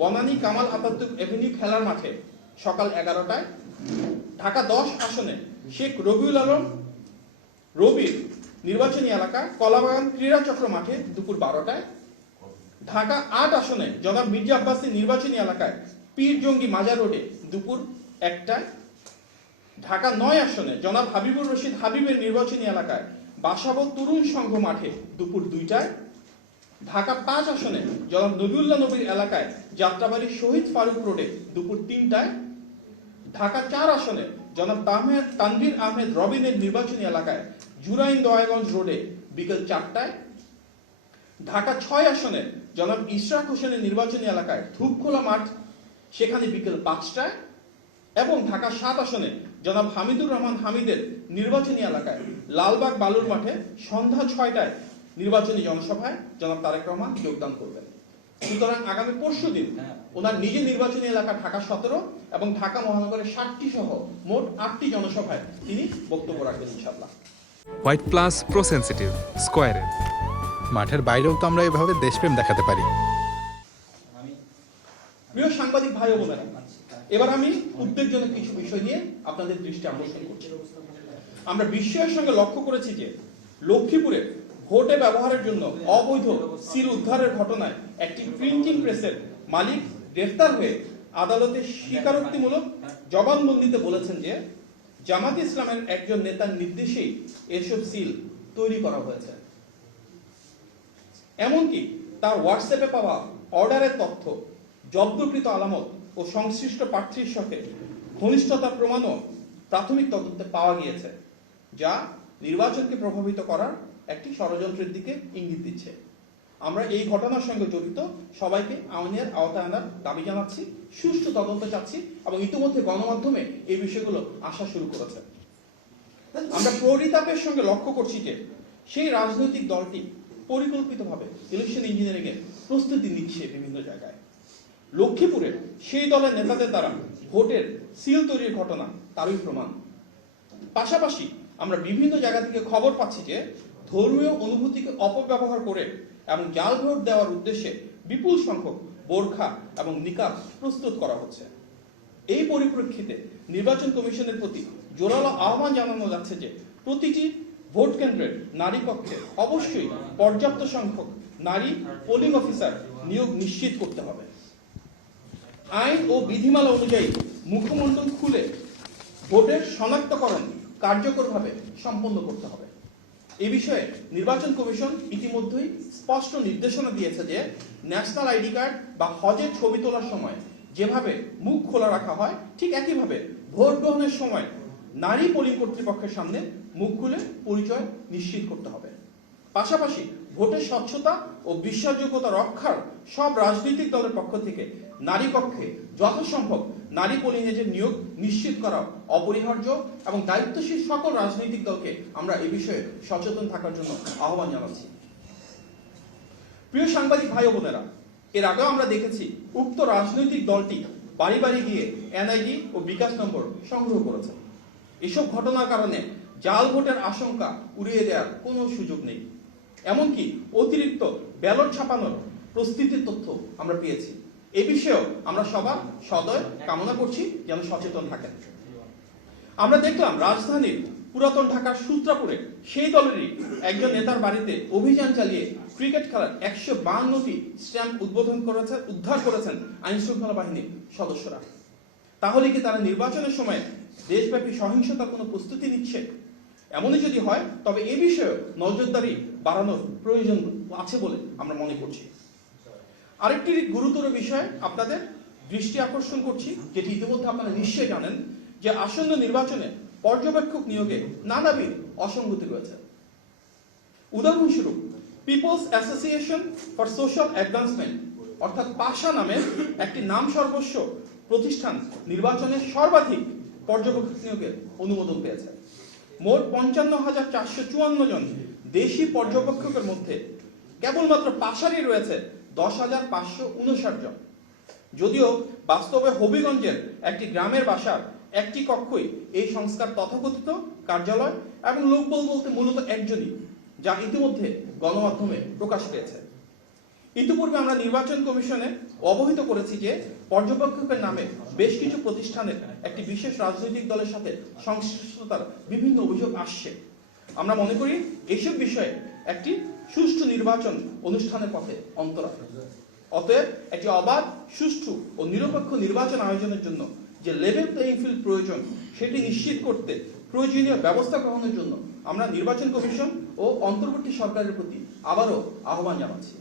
Banani Kamal Ataturk Avenue খেলার মাঠে সকাল 11টায়, ঢাকা 10 আসনে শেখ রবিউল আলম রবির নির্বাচনী এলাকা কলাবাগান ক্রীড়া চক্র মাঠে দুপুর 12টায়, ঢাকা 8 আসনে জনাব মির্জা আব্বাসী নির্বাচনী এলাকায় পীর জঙ্গি মাজার রোডে দুপুর 1টায়, ঢাকা 9 আসনে জনাব হাবিবুর রশিদ হাবিবের নির্বাচনী এলাকায় বাসাবো তরুণ সংঘ মাঠে দুপুর 2টায়, ঢাকা 5 আসনে জনাব নবিউল্লাহ নবীর এলাকায় যাত্রাবাড়ি শহীদ ফারুক রোডে দুপুর 3টায়, ঢাকা 4 আসনে জনাব তানভীর আহমেদ রবিনের নির্বাচনী এলাকায় জুরাইন দয়াগঞ্জ রোডে বিকেল 4টায়, ঢাকা 6 আসনে জনাব ইশরাক হোসেনের নির্বাচনী এলাকায় ধূপখোলা মাঠ সেখানে বিকেল 5টায়, এবং ঢাকা 7 আসনে জনাব হামিদুর রহমান হামিদের নির্বাচনী এলাকায় লালবাগ বালুর মাঠে সন্ধ্যা 6টায় নির্বাচনী জনসভায় জনাব তারেক রহমান যোগদান করবেন। সুতরাং আগামী পরশুদিন ওনার নিজের নির্বাচনী এলাকা ঢাকা 17 এবং ঢাকা মহানগরের 7টি সহ মোট 8টি জনসভায় তিনি বক্তব্য রাখবেন ইনশাআল্লাহ। হোয়াইট প্লাস প্রো সেনসিটিভ স্কয়ারের মাঠের বাইরেও তো আমরা এভাবে দেশপ্রেম দেখাতে পারি। প্রিয় সাংবাদিক ভাই ও বোনেরা, এবার আমি উদ্বেগজনক কিছু বিষয় নিয়ে আপনাদের দৃষ্টি আকর্ষণ করছি। আমরা বিস্ময়ের সঙ্গে লক্ষ্য করেছি যে লক্ষ্মীপুরে ভোটে ব্যবহারের জন্য অবৈধ সিল উদ্ধারের ঘটনায় একটি প্রিন্টিং প্রেসের মালিক গ্রেফতার হয়ে আদালতে স্বীকারোক্তিমূলক জবানবন্দিতে বলেছেন যে জামাত ইসলামের একজন নেতার নির্দেশেই এসব সিল তৈরি করা হয়েছে। এমনকি তার হোয়াটসঅ্যাপে পাওয়া অর্ডারের তথ্য, জব্দকৃত আলামত ও সংশ্লিষ্ট প্রার্থীর সাথে ঘনিষ্ঠতার প্রমাণও প্রাথমিক তদন্তে পাওয়া গিয়েছে, যা নির্বাচনকে প্রভাবিত করার একটি ষড়যন্ত্রের দিকে ইঙ্গিত দিচ্ছে। আমরা এই ঘটনার সঙ্গে জড়িত সবাইকে আইনের আওতায় আনার দাবি জানাচ্ছি, সুষ্ঠু তদন্ত চাচ্ছি এবং ইতিমধ্যে গণমাধ্যমে এই বিষয়গুলো আসা শুরু করেছে। আমরা পরিতাপের সঙ্গে লক্ষ্য করছি যে সেই রাজনৈতিক দলটি পরিকল্পিতভাবে ইলেকশন ইঞ্জিনিয়ারিং এর প্রস্তুতি নিচ্ছে বিভিন্ন জায়গায়। লক্ষ্মীপুরে সেই দলের নেতাদের দ্বারা ভোটের সিল তৈরির ঘটনা তারই প্রমাণ। পাশাপাশি আমরা বিভিন্ন জায়গা থেকে খবর পাচ্ছি যে ধর্মীয় অনুভূতিকে অপব্যবহার করে এবং জাল ভোট দেওয়ার উদ্দেশ্যে বিপুল সংখ্যক বোরখা এবং নিকাব প্রস্তুত করা হচ্ছে। এই পরিপ্রেক্ষিতে নির্বাচন কমিশনের প্রতি জোরালো আহ্বান জানানো যাচ্ছে যে প্রতিটি ভোট কেন্দ্রের নারী কক্ষে অবশ্যই পর্যাপ্ত সংখ্যক নারী পোলিং অফিসার নিয়োগ নিশ্চিত করতে হবে। আইন ও বিধিমালা অনুযায়ী মুখমণ্ডল খুলে ভোটের শনাক্তকরণ কার্যকরভাবে সম্পন্ন করতে হবে। এই বিষয়ে নির্বাচন কমিশন ইতিমধ্যেই স্পষ্ট নির্দেশনা দিয়েছে যে ন্যাশনাল আইডি কার্ড বা হজের ছবি তোলার সময় যেভাবে মুখ খোলা রাখা হয়, ঠিক একইভাবে ভোট গ্রহণের সময় নারী পোলিং কর্তৃপক্ষের সামনে মুখ খুলে পরিচয় নিশ্চিত করতে হবে। পাশাপাশি ভোটের স্বচ্ছতা ও বিশ্বাসযোগ্যতা রক্ষার সব রাজনৈতিক দলের পক্ষ থেকে নারী কক্ষে যথাসম্ভব নারী পোলিং এজেন্ট নিয়োগ নিশ্চিত করা অপরিহার্য এবং দায়িত্বশীল সকল রাজনৈতিক দলকে আমরা এই বিষয়ে সচেতন থাকার জন্য আহ্বান জানাচ্ছি। প্রিয় সাংবাদিক ভাই ও বোনেরা, এর আগেও আমরা দেখেছি উক্ত রাজনৈতিক দলটি বাড়ি বাড়ি গিয়ে এনআইডি ও বিকাশ নম্বর সংগ্রহ করেছে। এসব ঘটনার কারণে জাল ভোটের আশঙ্কা উড়িয়ে দেওয়ার কোনো সুযোগ নেই। এমনকি অতিরিক্ত ব্যালট ছাপানোর প্রস্তুতির তথ্য আমরা পেয়েছি। এ বিষয়েও আমরা সবার সদয় কামনা করছি যেন সচেতন থাকেন। আমরা দেখলাম রাজধানীর পুরাতন ঢাকার সূত্রাপুরে সেই দলেরই একজন নেতার বাড়িতে অভিযান চালিয়ে ক্রিকেট খেলার 152টি স্ট্যাম্প উদ্ধার করেছেন আইন শৃঙ্খলা বাহিনীর সদস্যরা। তাহলে কি তারা নির্বাচনের সময় দেশব্যাপী সহিংসতার কোনো প্রস্তুতি নিচ্ছে? এমনই যদি হয় তবে এ বিষয়ে নজরদারি বাড়ানোর প্রয়োজন আছে বলে আমরা মনে করছি। আরেকটি গুরুতর বিষয় আপনাদের দৃষ্টি আকর্ষণ করছি, যেটি ইতিমধ্যে আপনারা নিশ্চয়ই জানেন, যে আসন্ন নির্বাচনে পর্যবেক্ষক নিয়োগে নানাবিধ অসঙ্গতি রয়েছে। উদাহরণস্বরূপ Peoples Association for Social Advancement অর্থাৎ পাশা নামে একটি নাম সর্বস্ব প্রতিষ্ঠান নির্বাচনের সর্বাধিক পর্যবেক্ষক নিয়োগের অনুমোদন পেয়েছে। মোট 55,454 জন দেশি পর্যবেক্ষকের মধ্যে কেবলমাত্র পাশারই রয়েছে 10,559 জন। যদিও বাস্তবে হবিগঞ্জের একটি গ্রামের বাসার একটি কক্ষই এই সংস্থার তথাকথিত কার্যালয় এবং লোকবল বলতে মূলত একজনই, যা ইতিমধ্যে গণমাধ্যমে প্রকাশ পেয়েছে। ইতিপূর্বে আমরা নির্বাচন কমিশনে অবহিত করেছি যে পর্যবেক্ষকের নামে বেশ কিছু প্রতিষ্ঠানের একটি বিশেষ রাজনৈতিক দলের সাথে সংশ্লিষ্টতার বিভিন্ন অভিযোগ আসছে। আমরা মনে করি এইসব বিষয়ে একটি সুষ্ঠু নির্বাচন অনুষ্ঠানের পথে অন্তরায়। অতএব একটি অবাধ, সুষ্ঠু ও নিরপেক্ষ নির্বাচন আয়োজনের জন্য যে লেভেল প্লেইং ফিল্ড প্রয়োজন সেটি নিশ্চিত করতে প্রয়োজনীয় ব্যবস্থা গ্রহণের জন্য আমরা নির্বাচন কমিশন ও অন্তর্বর্তী সরকারের প্রতি আবারও আহ্বান জানাচ্ছি।